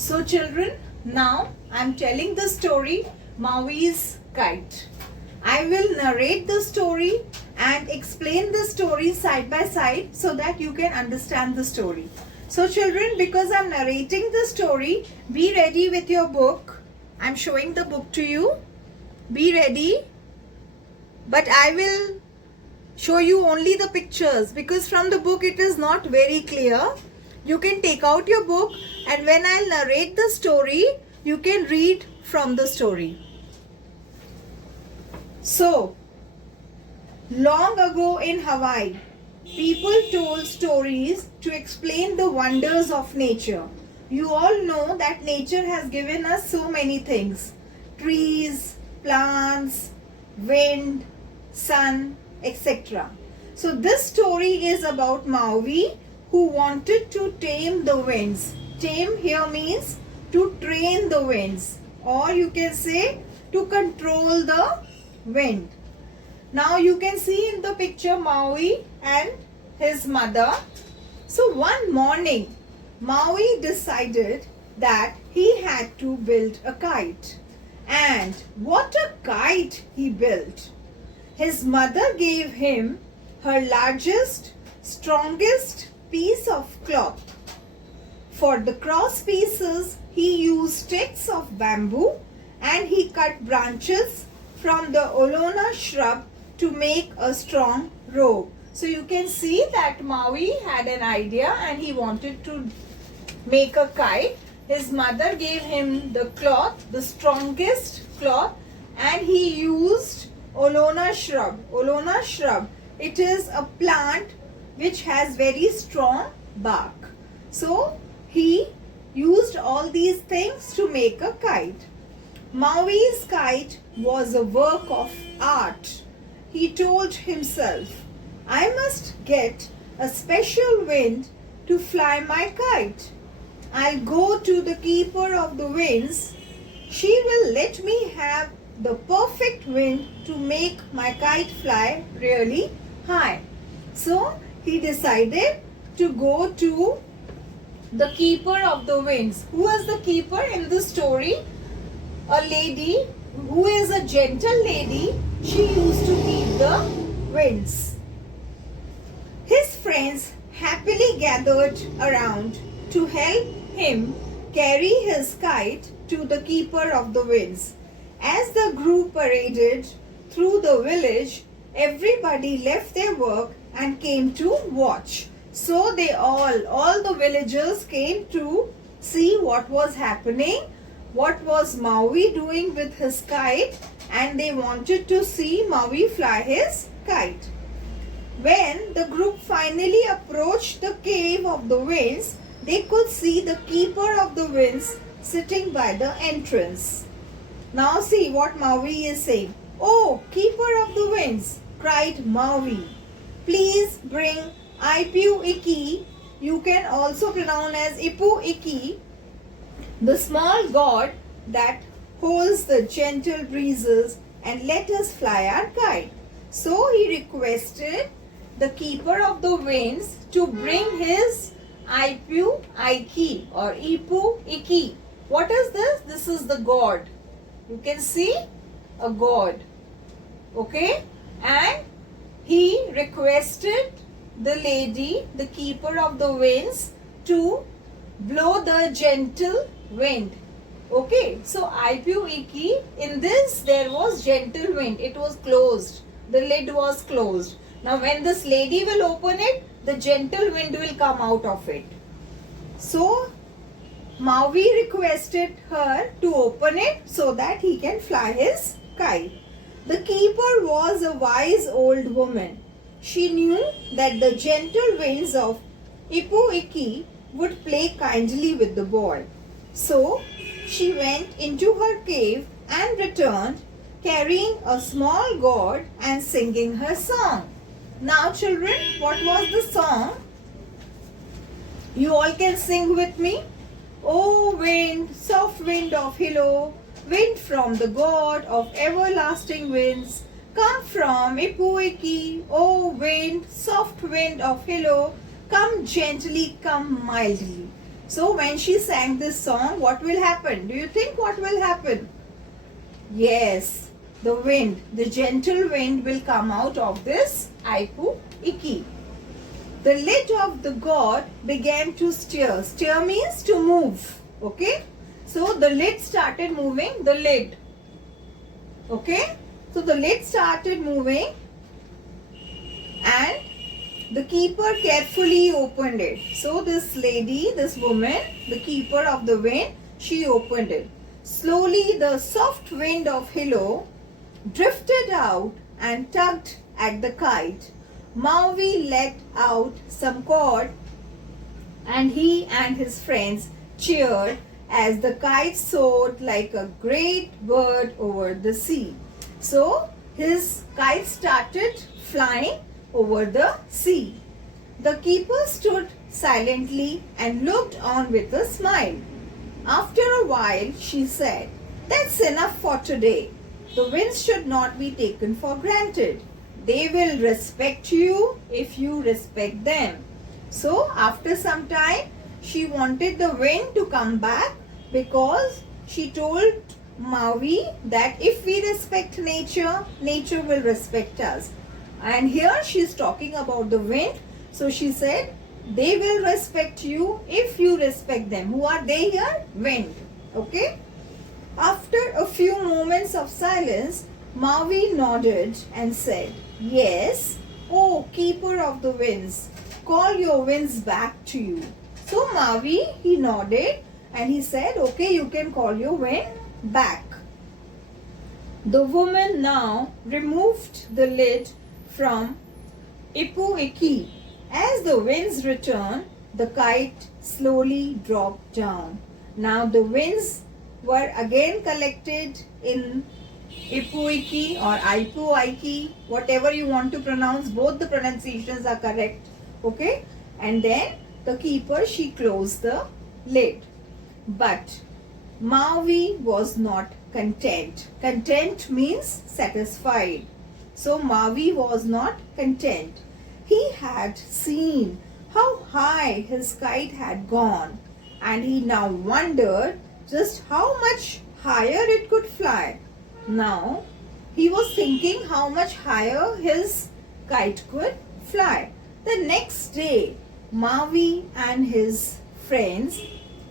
So children, now I am telling the story Mauis Kite. I will narrate the story and explain the story side by side so that you can understand the story. So children, because I am narrating the story, be ready with your book. I am showing the book to you. Be ready. But I will show you only the pictures because from the book it is not very clear. You can take out your book and when I narrate the story, you can read from the story. So, long ago in Hawaii, people told stories to explain the wonders of nature. You all know that nature has given us so many things. Trees, plants, wind, sun, etc. So this story is about Maui who wanted to tame the winds. Tame here means to train the winds, or you can say to control the wind. Now you can see in the picture Maui and his mother. So one morning Maui decided that he had to build a kite. And what a kite he built! His mother gave him her largest, strongest piece of cloth. For the cross pieces, he used sticks of bamboo and he cut branches from the olona shrub to make a strong rope. So you can see that Maui had an idea and he wanted to make a kite. His mother gave him the cloth, the strongest cloth, and he used olona shrub. Olona shrub, it is a plant which has very strong bark. So he used all these things to make a kite. Maui's kite was a work of art. He told himself, I must get a special wind to fly my kite. I'll go to the keeper of the winds. She will let me have the perfect wind to make my kite fly really high. So he decided to go to the keeper of the winds. Who is the keeper in the story? A lady who is a gentle lady. She used to keep the winds. His friends happily gathered around to help him carry his kite to the keeper of the winds. As the group paraded through the village, everybody left their work and came to watch. So they all the villagers came to see what was happening, what was Maui doing with his kite, and they wanted to see Maui fly his kite. When the group finally approached the cave of the winds, they could see the keeper of the winds sitting by the entrance. Now see what Maui is saying. Oh, keeper of the winds, cried Maui. Please bring Ipu Iki, you can also pronounce as Ipu Iki, the small god that holds the gentle breezes, and let us fly our kite. So he requested the keeper of the winds to bring his Ipu Iki or Ipu Iki. What is this? This is the god. You can see a god. Okay? And he requested the lady, the keeper of the winds, to blow the gentle wind. Okay, so Ipu Iki, in this there was gentle wind. It was closed. The lid was closed. Now when this lady will open it, the gentle wind will come out of it. So Maui requested her to open it so that he can fly his kite. The keeper was a wise old woman. She knew that the gentle winds of Ipu Iki would play kindly with the boy. So she went into her cave and returned carrying a small god and singing her song. Now children, what was the song? You all can sing with me. Oh wind, soft wind of Hilo, wind from the god of everlasting winds, come from Ipu Iki. Oh wind, soft wind of Hilo, come gently, come mildly. So when she sang this song, what will happen? Do you think what will happen? Yes, the wind, the gentle wind will come out of this Ipu Iki. The lid of the god began to stir. Stir means to move. Okay. So the lid started moving. The lid. Okay. So the lid started moving and the keeper carefully opened it. So this lady, this woman, the keeper of the wind, she opened it. Slowly the soft wind of Hilo drifted out and tugged at the kite. Maui let out some cord and he and his friends cheered as the kite soared like a great bird over the sea. So his kite started flying over the sea. The keeper stood silently and looked on with a smile. After a while she said, "That's enough for today. The winds should not be taken for granted. They will respect you if you respect them." So after some time, she wanted the wind to come back because she told Maui that if we respect nature, nature will respect us. And here she is talking about the wind. So she said, they will respect you if you respect them. Who are they here? Wind. Okay. After a few moments of silence, Maui nodded and said, "Yes, oh keeper of the winds, call your winds back to you." So Maui, he nodded and he said, "Okay, you can call your wind back." The woman now removed the lid from Ipu Iki. As the winds returned, the kite slowly dropped down. Now the winds were again collected in Ipu Iki or Ipu Iki, whatever you want to pronounce, both the pronunciations are correct. Okay, and then the keeper, she closed the lid. But Maui was not content. Content means satisfied. So Maui was not content. He had seen how high his kite had gone and he now wondered just how much higher it could fly. Now he was thinking how much higher his kite could fly. The next day, Maui and his friends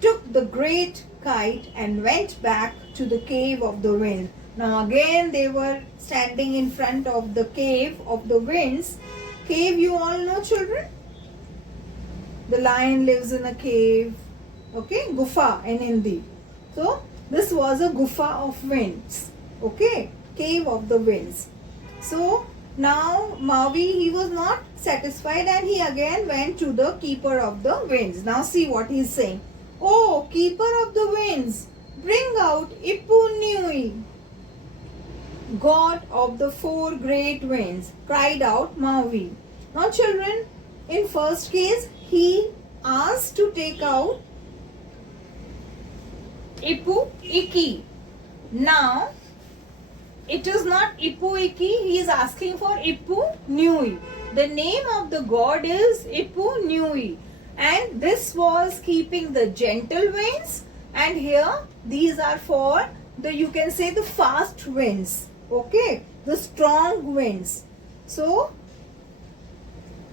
took the great kite and went back to the cave of the wind. Now again they were standing in front of the cave of the winds. Cave, you all know, children? The lion lives in a cave. Okay, gufa in Hindi. So this was a gufa of winds. Okay, cave of the winds. So now Maui, he was not satisfied and he again went to the keeper of the winds. Now see what he is saying. "Oh, keeper of the winds, bring out Ipu Nui, god of the four great winds," cried out Maui. Now children, in first case, he asked to take out Ipu Iki. Now, it is not Ipu Iki, he is asking for Ipu Nui. The name of the god is Ipu Nui. And this was keeping the gentle winds. And here, these are for the, you can say, the fast winds. Okay, the strong winds. So,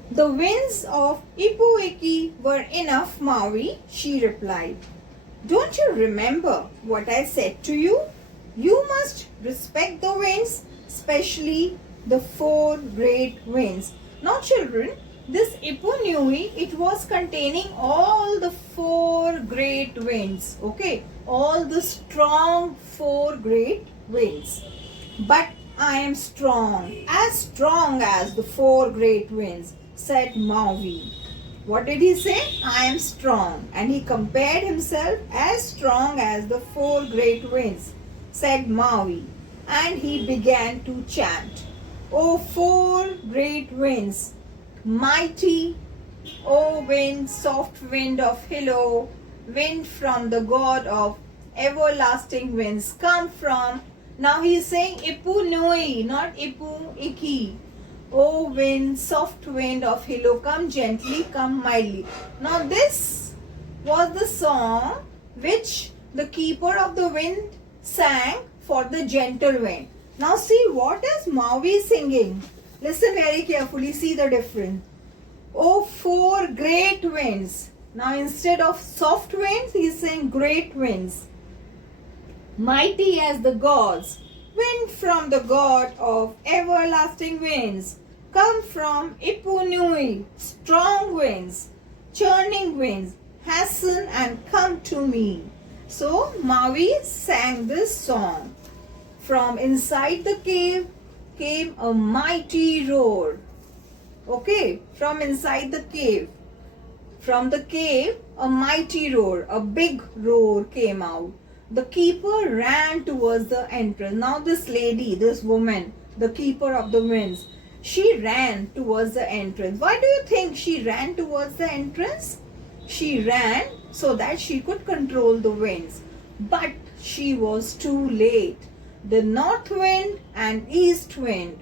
the winds of Ipu Iki were enough, Maui, she replied. "Don't you remember what I said to you? You must respect the winds, especially the four great winds." Now children, this Ipu Nui, it was containing all the four great winds. Okay, all the strong four great winds. "But I am strong as the four great winds," said Maui. What did he say? "I am strong." And he compared himself as strong as the four great winds, said Maui. And he began to chant, "O four great winds, mighty, O wind, soft wind of Hilo, wind from the god of everlasting winds, come from." Now he is saying Ipu Nui, not Ipu Iki. "O wind, soft wind of Hilo, come gently, come mildly." Now this was the song which the keeper of the wind sang for the gentle wind. Now see, what is Maui singing? Listen very carefully, see the difference. Oh, four great winds. Now instead of soft winds, he is saying great winds. Mighty as the gods, wind from the god of everlasting winds, come from Ipunui, strong winds, churning winds, hasten and come to me. So Maui sang this song. From inside the cave came a mighty roar. Okay, from inside the cave. From the cave, a mighty roar, a big roar came out. The keeper ran towards the entrance. Now this lady, this woman, the keeper of the winds, she ran towards the entrance. Why do you think she ran towards the entrance? She ran so that she could control the winds. But she was too late. The north wind and east wind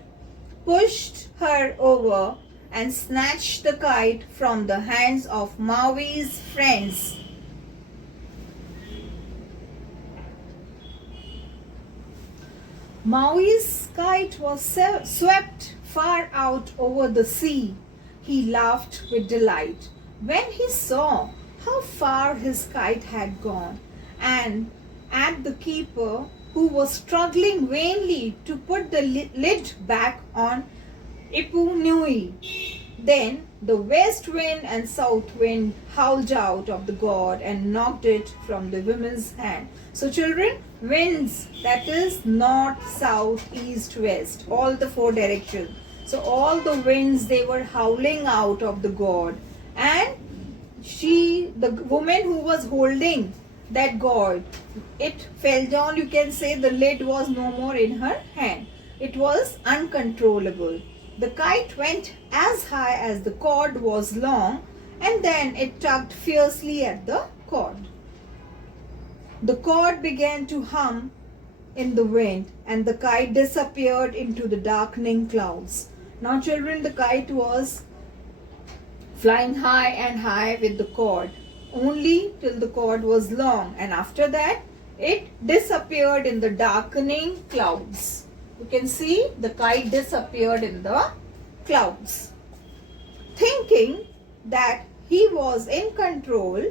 pushed her over and snatched the kite from the hands of Maui's friends. Maui's kite was swept far out over the sea. He laughed with delight when he saw how far his kite had gone, and at the keeper, who was struggling vainly to put the lid back on Ipunui. Then the west wind and south wind howled out of the god and knocked it from the woman's hand. So children, winds, that is north, south, east, west, all the four directions. So all the winds, they were howling out of the god, and she, the woman who was holding that god, it fell down. You can say the lid was no more in her hand. It was uncontrollable. The kite went as high as the cord was long, and then it tugged fiercely at the cord. The cord began to hum in the wind, and the kite disappeared into the darkening clouds. Now children, the kite was flying high and high with the cord, only till the cord was long, and after that it disappeared in the darkening clouds. You can see the kite disappeared in the clouds. Thinking that he was in control,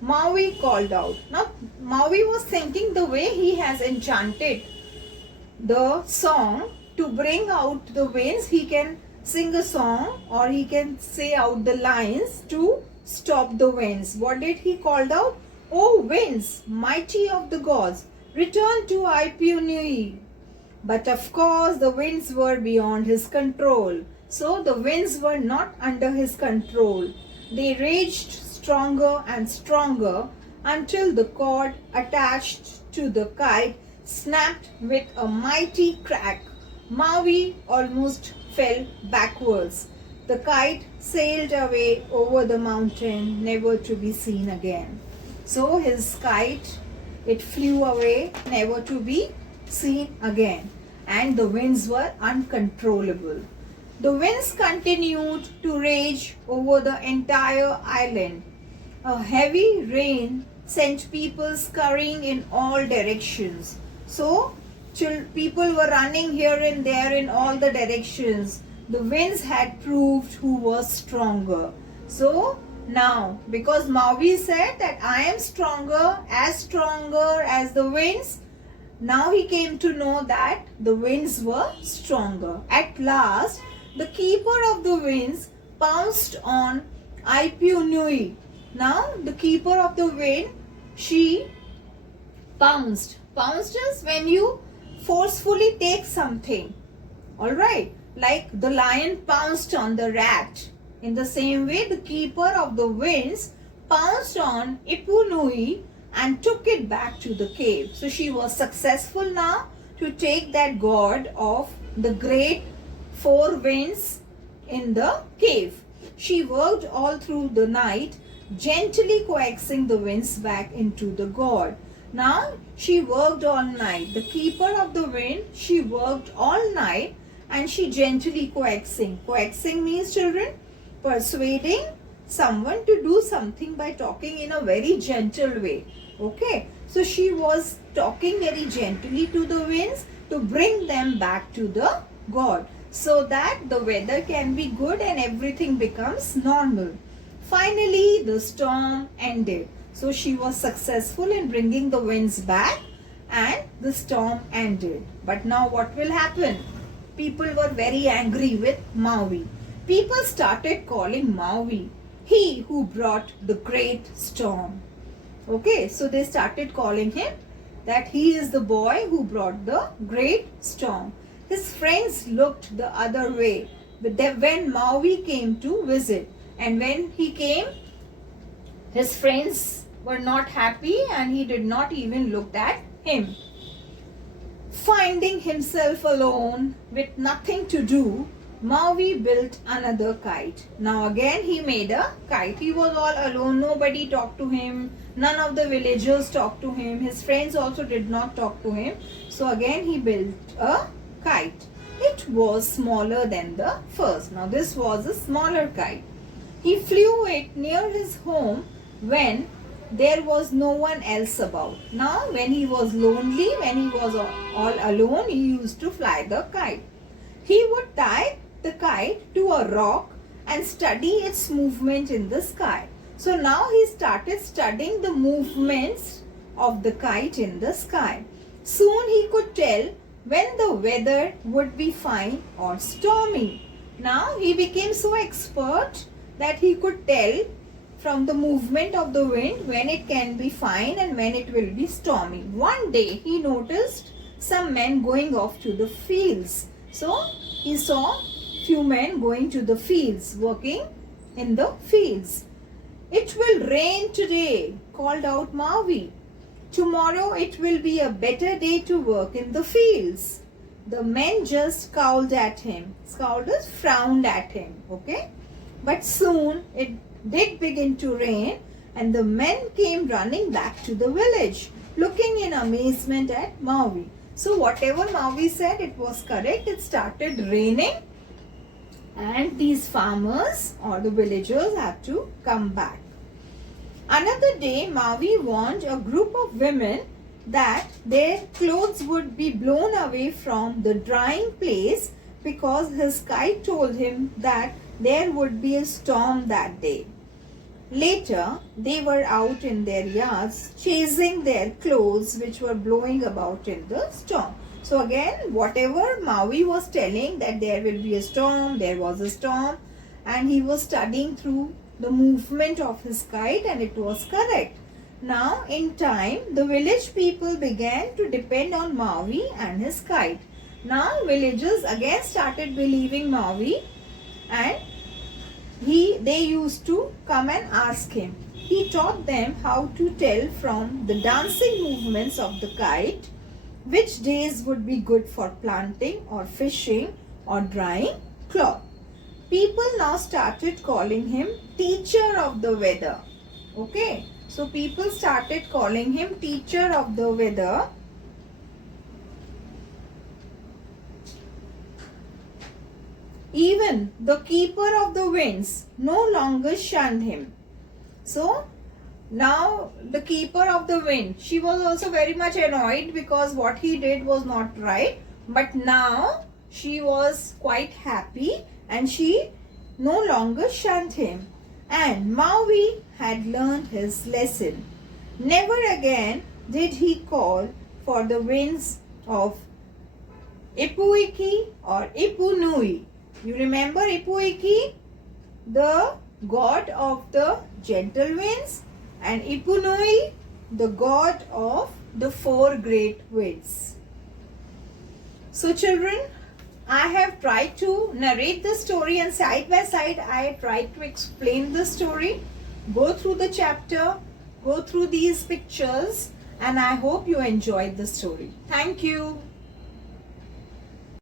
Maui called out. Now Maui was thinking, the way he has enchanted the song to bring out the winds, he can sing a song or he can say out the lines to stop the winds. What did he call out? Oh winds, mighty of the gods, return to Ipunui. But of course the winds were beyond his control. So the winds were not under his control. They raged stronger and stronger until the cord attached to the kite snapped with a mighty crack. Maui almost fell backwards. The kite sailed away over the mountain, never to be seen again. So his kite, it flew away, never to be seen again, and the winds were uncontrollable. The winds continued to rage over the entire island. A heavy rain sent people scurrying in all directions. So people were running here and there in all the directions. The winds had proved who was stronger. So now, because Maui said that I am stronger as the winds, now he came to know that the winds were stronger. At last, the keeper of the winds pounced on Ipunui. Now, the keeper of the wind, she pounced. Pounced is when you forcefully take something. Alright, like the lion pounced on the rat. In the same way, the keeper of the winds pounced on Ipunui and took it back to the cave. So she was successful now to take that god of the great four winds in the cave. She worked all through the night, gently coaxing the winds back into the god. Now she worked all night. The keeper of the wind, she worked all night and she gently coaxing. Coaxing means, children, persuading, someone to do something by talking in a very gentle way. Okay, so she was talking very gently to the winds to bring them back to the God, so that the weather can be good and everything becomes normal. Finally, the storm ended. So she was successful in bringing the winds back and the storm ended. But now what will happen? People were very angry with Maui. People started calling Maui he who brought the great storm. Okay, so they started calling him that he is the boy who brought the great storm. His friends looked the other way when Maui came to visit. And when he came, his friends were not happy and he did not even look at him. Finding himself alone with nothing to do, Maui built another kite. Now again he made a kite. He was all alone. Nobody talked to him. None of the villagers talked to him. His friends also did not talk to him. So again he built a kite. It was smaller than the first. Now this was a smaller kite. He flew it near his home when there was no one else about. Now when he was lonely, when he was all alone, he used to fly the kite. He would tie the kite to a rock and study its movement in the sky. So now he started studying the movements of the kite in the sky. Soon he could tell when the weather would be fine or stormy. Now he became so expert that he could tell from the movement of the wind when it can be fine and when it will be stormy. One day he noticed some men going off to the fields. So he saw few men going to the fields, working in the fields. It will rain today, called out Maui. Tomorrow it will be a better day to work in the fields. The men just scowled at him. Scowled is frowned at him. Okay. But soon it did begin to rain and the men came running back to the village, looking in amazement at Maui. So whatever Maui said, it was correct. It started raining and these farmers or the villagers had to come back. Another day, Maui warned a group of women that their clothes would be blown away from the drying place because his kite told him that there would be a storm that day. Later, they were out in their yards chasing their clothes which were blowing about in the storm. So again, whatever Maui was telling that there will be a storm, there was a storm, and he was studying through the movement of his kite and it was correct. Now in time, the village people began to depend on Maui and his kite. Now villagers again started believing Maui and they used to come and ask him. He taught them how to tell from the dancing movements of the kite which days would be good for planting or fishing or drying cloth. People now started calling him teacher of the weather. Okay, so people started calling him teacher of the weather. Even the keeper of the winds no longer shunned him. So now the keeper of the wind, she was also very much annoyed because what he did was not right. But now she was quite happy and she no longer shunned him. And Maui had learned his lesson. Never again did he call for the winds of Ipuiki or Ipunui. You remember Ipuiki, the god of the gentle winds, and Ipunui, the god of the four great winds. So children, I have tried to narrate the story and side by side I tried to explain the story. Go through the chapter, go through these pictures, and I hope you enjoyed the story. Thank you.